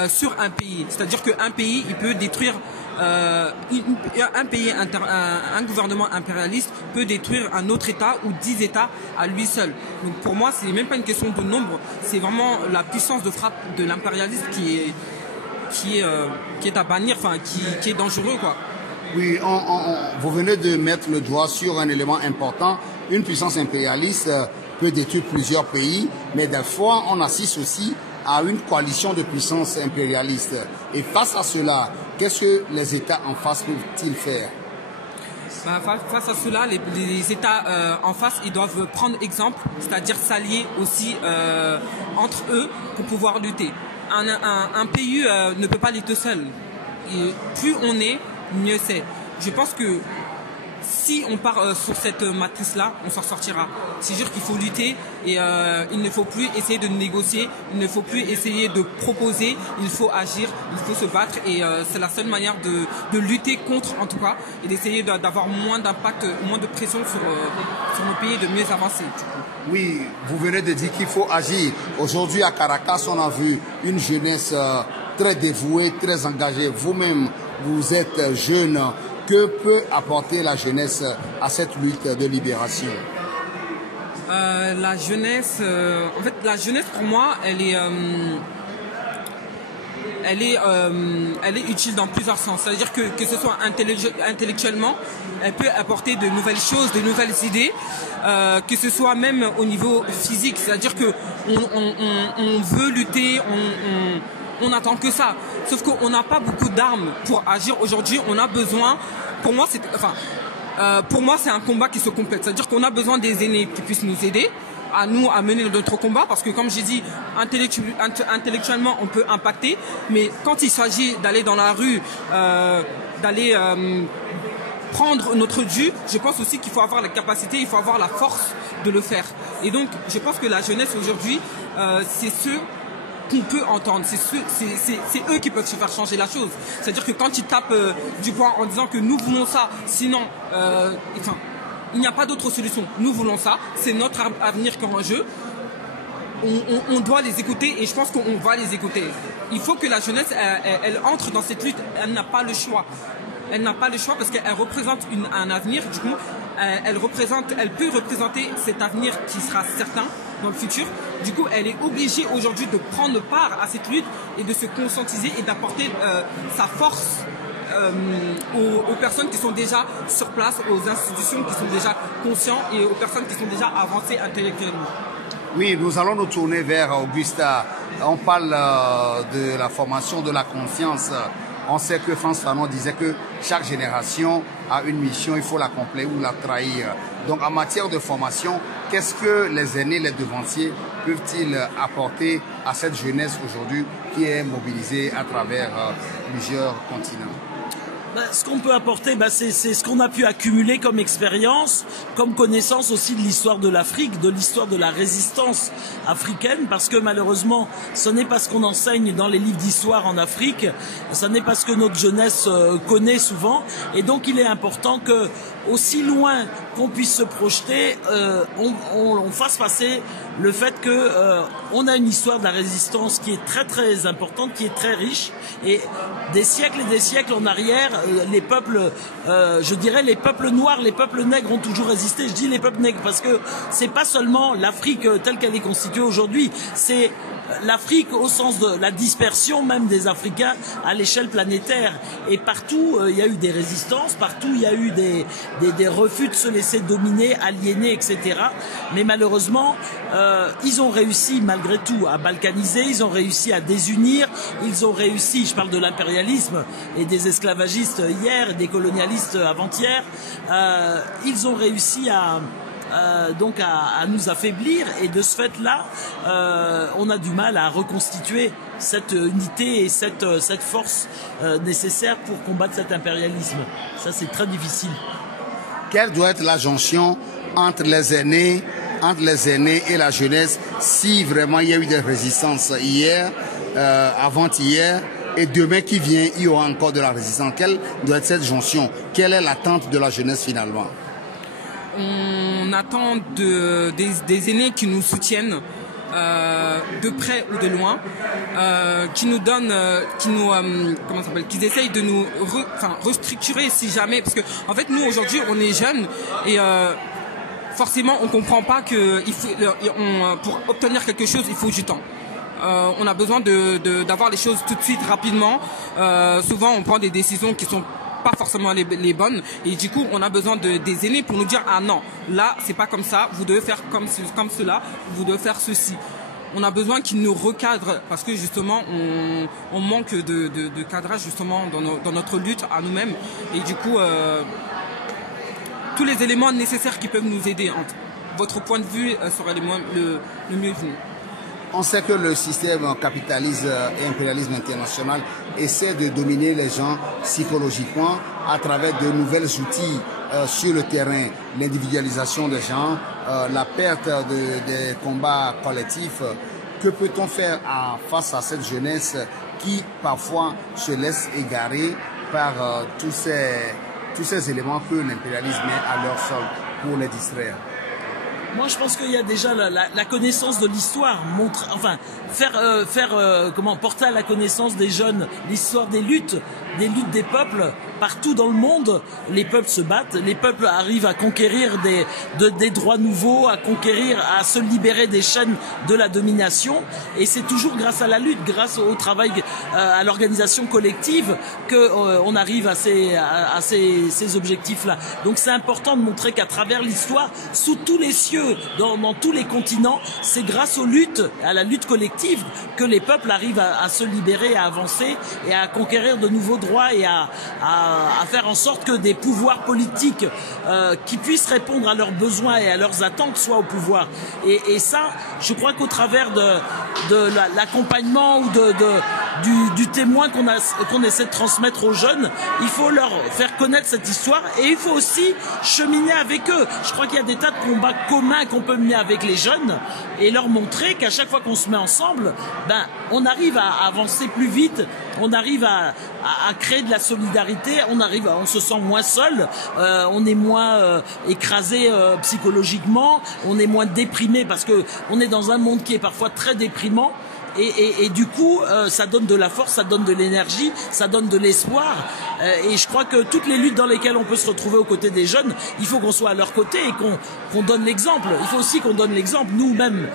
sur un pays. C'est-à-dire qu'un pays, il peut détruire un gouvernement impérialiste peut détruire un autre État ou 10 États à lui seul. Donc pour moi, c'est même pas une question de nombre, c'est vraiment la puissance de frappe de l'impérialisme qui est à bannir, enfin qui est dangereux, quoi. Oui, vous venez de mettre le doigt sur un élément important. Une puissance impérialiste peut détruire plusieurs pays, mais des fois, on assiste aussi à une coalition de puissances impérialistes. Et face à cela, qu'est-ce que les États en face peuvent-ils faire? Face à cela, les États en face, ils doivent prendre exemple, c'est-à-dire s'allier aussi entre eux pour pouvoir lutter. Un pays ne peut pas lutter seul. Et plus on est, mieux c'est. Je pense que si on part sur cette matrice-là, on s'en sortira. C'est sûr qu'il faut lutter et il ne faut plus essayer de négocier, il ne faut plus essayer de proposer, il faut agir, il faut se battre et c'est la seule manière de lutter contre, en tout cas, et d'essayer d'avoir moins d'impact, moins de pression sur nos pays et de mieux avancer. Oui, vous venez de dire qu'il faut agir. Aujourd'hui à Caracas, on a vu une jeunesse très dévouée, très engagée. Vous-même, vous êtes jeune. Que peut apporter la jeunesse à cette lutte de libération? La jeunesse, en fait, la jeunesse pour moi, elle est utile dans plusieurs sens. C'est-à-dire que ce soit intellectuellement, elle peut apporter de nouvelles choses, de nouvelles idées, que ce soit même au niveau physique. C'est-à-dire que on veut lutter, on n'attend que ça. Sauf qu'on n'a pas beaucoup d'armes pour agir aujourd'hui. On a besoin, pour moi c'est un combat qui se complète. C'est-à-dire qu'on a besoin des aînés qui puissent nous aider à mener notre combat, parce que comme j'ai dit, intellectuellement on peut impacter, mais quand il s'agit d'aller dans la rue, d'aller prendre notre dû, je pense aussi qu'il faut avoir la capacité, il faut avoir la force de le faire. Et donc je pense que la jeunesse aujourd'hui, c'est ceux qu'on peut entendre, c'est eux qui peuvent se faire changer la chose. C'est-à-dire que quand ils tapent du poing en disant que nous voulons ça, sinon il n'y a pas d'autre solution, nous voulons ça, c'est notre avenir qui est en jeu, on doit les écouter et je pense qu'on va les écouter. Il faut que la jeunesse elle entre dans cette lutte, elle n'a pas le choix. Elle n'a pas le choix parce qu'elle représente un avenir, du coup elle peut représenter cet avenir qui sera certain dans le futur. Du coup, elle est obligée aujourd'hui de prendre part à cette lutte et de se conscientiser et d'apporter sa force aux personnes qui sont déjà sur place, aux institutions qui sont déjà conscientes et aux personnes qui sont déjà avancées intellectuellement. Oui, nous allons nous tourner vers Augusta. On parle de la formation de la conscience. On sait que Frantz Fanon disait que chaque génération a une mission, il faut l'accomplir ou la trahir. Donc en matière de formation, qu'est-ce que les aînés, les devanciers peuvent-ils apporter à cette jeunesse aujourd'hui qui est mobilisée à travers plusieurs continents? Ce qu'on peut apporter, c'est ce qu'on a pu accumuler comme expérience, comme connaissance aussi de l'histoire de l'Afrique, de l'histoire de la résistance africaine, parce que malheureusement, ce n'est pas ce qu'on enseigne dans les livres d'histoire en Afrique, ce n'est pas ce que notre jeunesse connaît souvent, et donc il est important que, aussi loin qu'on puisse se projeter, on fasse passer le fait que on a une histoire de la résistance qui est très très importante, qui est très riche, et des siècles en arrière, les peuples, je dirais les peuples noirs, les peuples nègres ont toujours résisté. Je dis les peuples nègres parce que c'est pas seulement l'Afrique telle qu'elle est constituée aujourd'hui, c'est l'Afrique au sens de la dispersion même des Africains à l'échelle planétaire. Et partout, il y a eu des résistances, partout il y a eu des refus de se laisser dominer, aliéner, etc. Mais malheureusement, ils ont réussi malgré tout à balkaniser, ils ont réussi à désunir, ils ont réussi, je parle de l'impérialisme et des esclavagistes hier et des colonialistes avant-hier, ils ont réussi à donc à nous affaiblir, et de ce fait-là, on a du mal à reconstituer cette unité et cette force nécessaire pour combattre cet impérialisme. Ça, c'est très difficile. Quelle doit être la jonction entre les aînés et la jeunesse, si vraiment il y a eu des résistances hier, avant-hier, et demain qui vient, il y aura encore de la résistance? Quelle doit être cette jonction? Quelle est l'attente de la jeunesse finalement? On attend des aînés qui nous soutiennent de près ou de loin, qui nous donnent, qu'ils essayent de nous restructurer si jamais, parce que en fait nous aujourd'hui on est jeunes et forcément on comprend pas que pour obtenir quelque chose il faut du temps. On a besoin d'avoir les choses tout de suite, rapidement. Souvent on prend des décisions qui sont pas forcément les bonnes, et du coup on a besoin des aînés pour nous dire ah non, là c'est pas comme ça, vous devez faire comme cela, vous devez faire ceci. On a besoin qu'ils nous recadrent, parce que justement on manque de cadrage justement dans notre lutte à nous-mêmes, et du coup tous les éléments nécessaires qui peuvent nous aider. Votre point de vue serait le mieux venu. On sait que le système capitaliste et impérialisme international essaie de dominer les gens psychologiquement à travers de nouvelles outils sur le terrain, l'individualisation des gens, la perte des combats collectifs. Que peut-on faire face à cette jeunesse qui parfois se laisse égarer par tous ces éléments que l'impérialisme met à leur sol pour les distraire? Moi, je pense qu'il y a déjà la connaissance de l'histoire, porter à la connaissance des jeunes l'histoire des luttes des peuples partout dans le monde. Les peuples se battent, les peuples arrivent à conquérir des droits nouveaux, à se libérer des chaînes de la domination, et c'est toujours grâce à la lutte, grâce au travail, à l'organisation collective que on arrive à ces objectifs-là. Donc c'est important de montrer qu'à travers l'histoire, sous tous les cieux, dans tous les continents, c'est grâce aux luttes, à la lutte collective, que les peuples arrivent à se libérer, à avancer et à conquérir de nouveaux droits, et à faire en sorte que des pouvoirs politiques qui puissent répondre à leurs besoins et à leurs attentes soient au pouvoir. Et ça, je crois qu'au travers de l'accompagnement ou du témoin qu'on essaie de transmettre aux jeunes, il faut leur faire connaître cette histoire, et il faut aussi cheminer avec eux. Je crois qu'il y a des tas de combats communs qu'on peut mener avec les jeunes, et leur montrer qu'à chaque fois qu'on se met ensemble, on arrive à avancer plus vite, on arrive à créer de la solidarité, on se sent moins seul, on est moins écrasé psychologiquement, on est moins déprimé, parce que on est dans un monde qui est parfois très déprimant. Et du coup, ça donne de la force, ça donne de l'énergie, ça donne de l'espoir. Et je crois que toutes les luttes dans lesquelles on peut se retrouver aux côtés des jeunes, il faut qu'on soit à leur côté et qu'on donne l'exemple. Il faut aussi qu'on donne l'exemple nous-mêmes.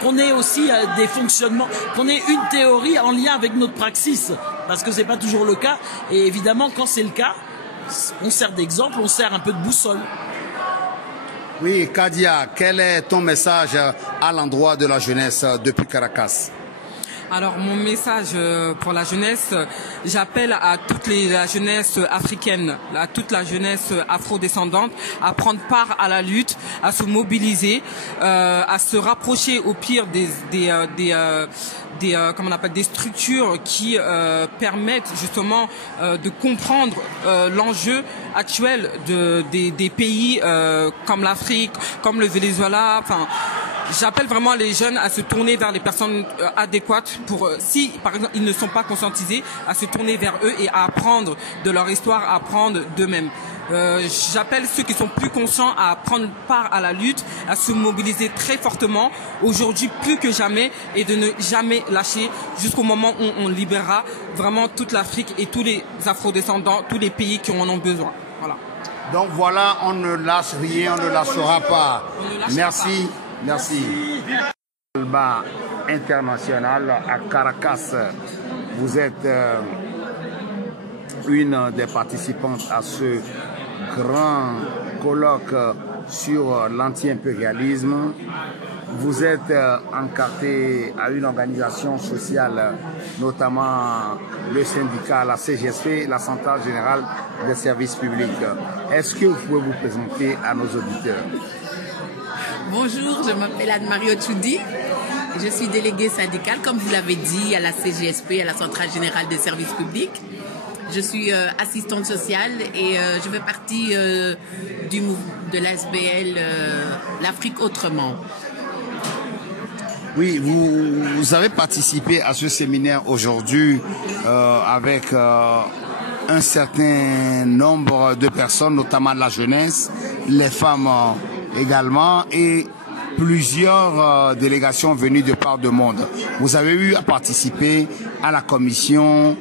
Qu'on ait aussi des fonctionnements, qu'on ait une théorie en lien avec notre praxis, parce que c'est pas toujours le cas. Et évidemment, quand c'est le cas, on sert d'exemple, on sert un peu de boussole. Oui, Kadia, quel est ton message à l'endroit de la jeunesse depuis Caracas? Alors mon message pour la jeunesse, j'appelle à toute la jeunesse africaine, à toute la jeunesse afrodescendante à prendre part à la lutte, à se mobiliser, à se rapprocher au pire des structures qui permettent justement de comprendre l'enjeu actuel des pays comme l'Afrique, comme le Venezuela. J'appelle vraiment les jeunes à se tourner vers les personnes adéquates pour, si par exemple ils ne sont pas conscientisés, à se tourner vers eux et à apprendre de leur histoire, à apprendre d'eux-mêmes. J'appelle ceux qui sont plus conscients à prendre part à la lutte, à se mobiliser très fortement, aujourd'hui plus que jamais, et de ne jamais lâcher jusqu'au moment où on libérera vraiment toute l'Afrique et tous les afrodescendants, tous les pays qui en ont besoin. Voilà. Donc voilà, on ne lâche rien, on ne lâchera pas. Merci. Merci. Alba international à Caracas. Vous êtes une des participantes à ce grand colloque sur l'anti-impérialisme. Vous êtes encarté à une organisation sociale, notamment le syndicat, la CGSP, la Centrale Générale des Services Publics. Est-ce que vous pouvez vous présenter à nos auditeurs? Bonjour, je m'appelle Anne-Marie Otchoudi. Je suis déléguée syndicale, comme vous l'avez dit, à la CGSP, à la Centrale Générale des Services Publics. Je suis assistante sociale et je fais partie de l'ASBL L'Afrique Autrement. Oui, vous avez participé à ce séminaire aujourd'hui avec un certain nombre de personnes, notamment la jeunesse, les femmes également, et plusieurs délégations venues de par le monde. Vous avez eu à participer à la commission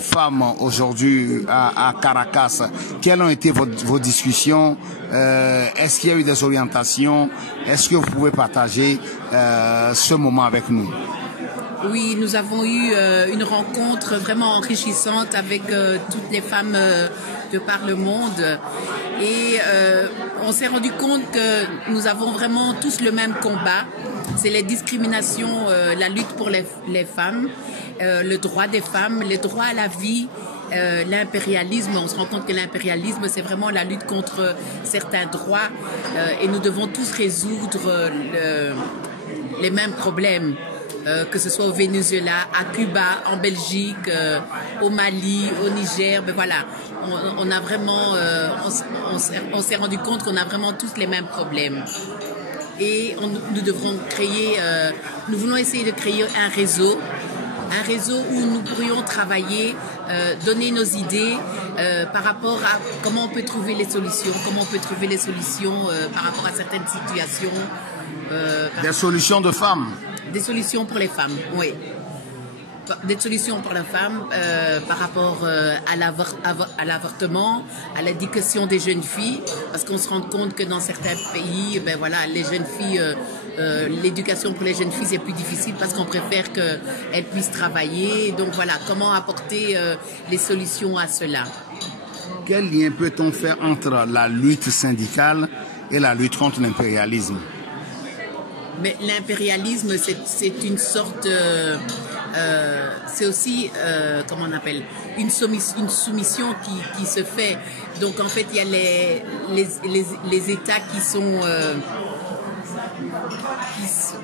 femmes aujourd'hui à Caracas. Quelles ont été vos discussions? Est-ce qu'il y a eu des orientations? Est-ce que vous pouvez partager ce moment avec nous? Oui, nous avons eu une rencontre vraiment enrichissante avec toutes les femmes de par le monde et on s'est rendu compte que nous avons vraiment tous le même combat. C'est les discriminations, la lutte pour les femmes, le droit des femmes, le droit à la vie, l'impérialisme. On se rend compte que l'impérialisme, c'est vraiment la lutte contre certains droits et nous devons tous résoudre les mêmes problèmes. Que ce soit au Venezuela, à Cuba, en Belgique, au Mali, au Niger, ben voilà, on a vraiment, on s'est rendu compte qu'on a vraiment tous les mêmes problèmes. Et nous devrons créer, nous voulons essayer de créer un réseau où nous pourrions travailler, donner nos idées par rapport à comment on peut trouver les solutions, par rapport à certaines situations. Des solutions de femmes. Des solutions pour les femmes, oui. Des solutions pour les femmes par rapport à l'avortement, à l'éducation des jeunes filles, parce qu'on se rend compte que dans certains pays, ben voilà, les jeunes filles, l'éducation pour les jeunes filles c'est plus difficile parce qu'on préfère qu'elles puissent travailler. Donc voilà, comment apporter les solutions à cela. Quel lien peut-on faire entre la lutte syndicale et la lutte contre l'impérialisme? Mais l'impérialisme, c'est une sorte, c'est aussi, comment on appelle, une soumission qui se fait. Donc en fait, il y a les États qui sont,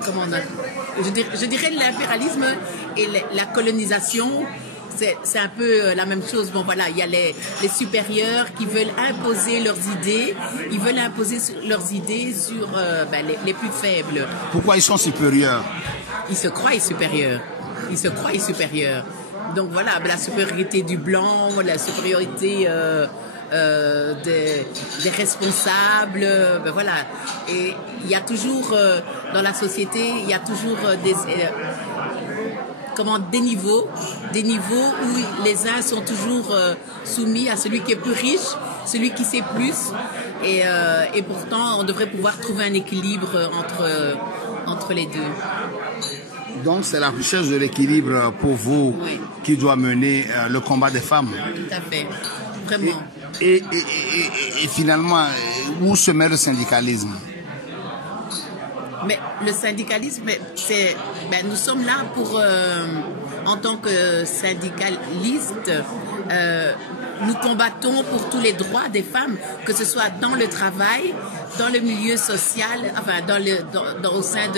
comment on appelle, je dirais l'impérialisme et la colonisation. C'est un peu la même chose. Bon voilà, il y a les supérieurs qui veulent imposer leurs idées. Ils veulent imposer leurs idées sur les plus faibles. Pourquoi ils sont supérieurs? Ils se croient supérieurs. Donc voilà, la supériorité du blanc, la supériorité des responsables. Ben voilà. Et il y a toujours dans la société, il y a toujours des niveaux où les uns sont toujours soumis à celui qui est plus riche, celui qui sait plus, et pourtant on devrait pouvoir trouver un équilibre entre les deux. Donc c'est la recherche de l'équilibre pour vous, oui, qui doit mener le combat des femmes. Tout à fait, vraiment. Et finalement, où se met le syndicalisme? Mais le syndicalisme, nous sommes là pour, en tant que syndicalistes, nous combattons pour tous les droits des femmes, que ce soit dans le travail, dans le milieu social, enfin au sein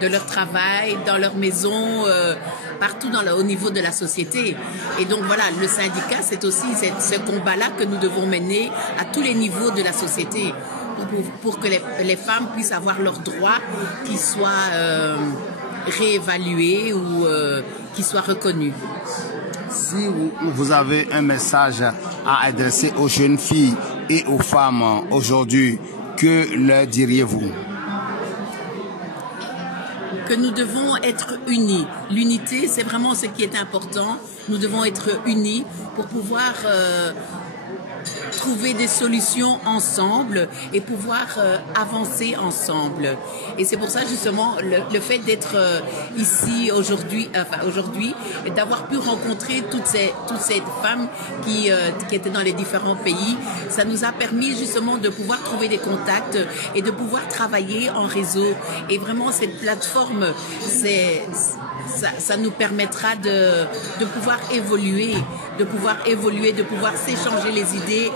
de leur travail, dans leur maison, partout au niveau de la société. Et donc voilà, le syndicat, c'est aussi ce combat-là que nous devons mener à tous les niveaux de la société. Pour que les femmes puissent avoir leurs droits qui soient réévalués ou qui soient reconnus. Si vous avez un message à adresser aux jeunes filles et aux femmes aujourd'hui, que leur diriez-vous? Que nous devons être unis. L'unité, c'est vraiment ce qui est important. Nous devons être unis pour pouvoir trouver des solutions ensemble et pouvoir avancer ensemble. Et c'est pour ça justement le fait d'être ici aujourd'hui, d'avoir pu rencontrer toutes ces femmes qui étaient dans les différents pays, ça nous a permis justement de pouvoir trouver des contacts et de pouvoir travailler en réseau. Et vraiment cette plateforme, ça nous permettra de pouvoir évoluer, de pouvoir s'échanger les idées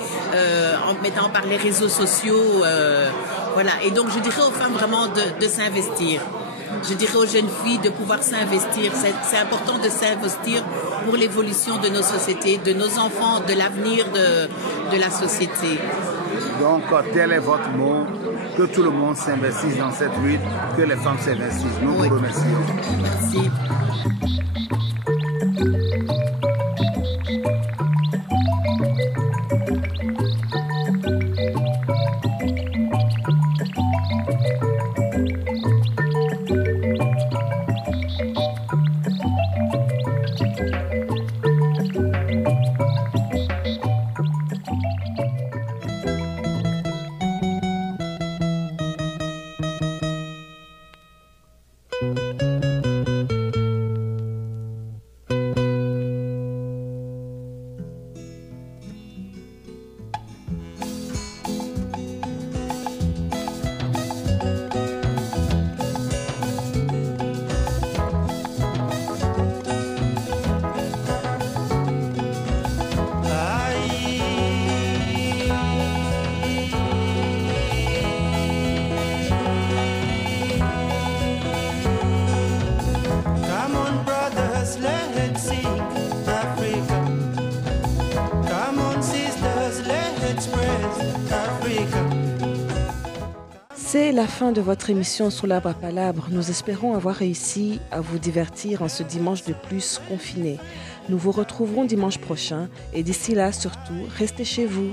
en mettant par les réseaux sociaux. Voilà. Et donc je dirais aux femmes vraiment de s'investir. Je dirais aux jeunes filles de pouvoir s'investir. C'est important de s'investir pour l'évolution de nos sociétés, de nos enfants, de l'avenir de la société. Donc, tel est votre mot, que tout le monde s'investisse dans cette lutte, que les femmes s'investissent. Nous vous remercions. Merci. C'est la fin de votre émission Sous l'arbre à palabres. Nous espérons avoir réussi à vous divertir en ce dimanche de plus confiné. Nous vous retrouverons dimanche prochain et d'ici là, surtout, restez chez vous.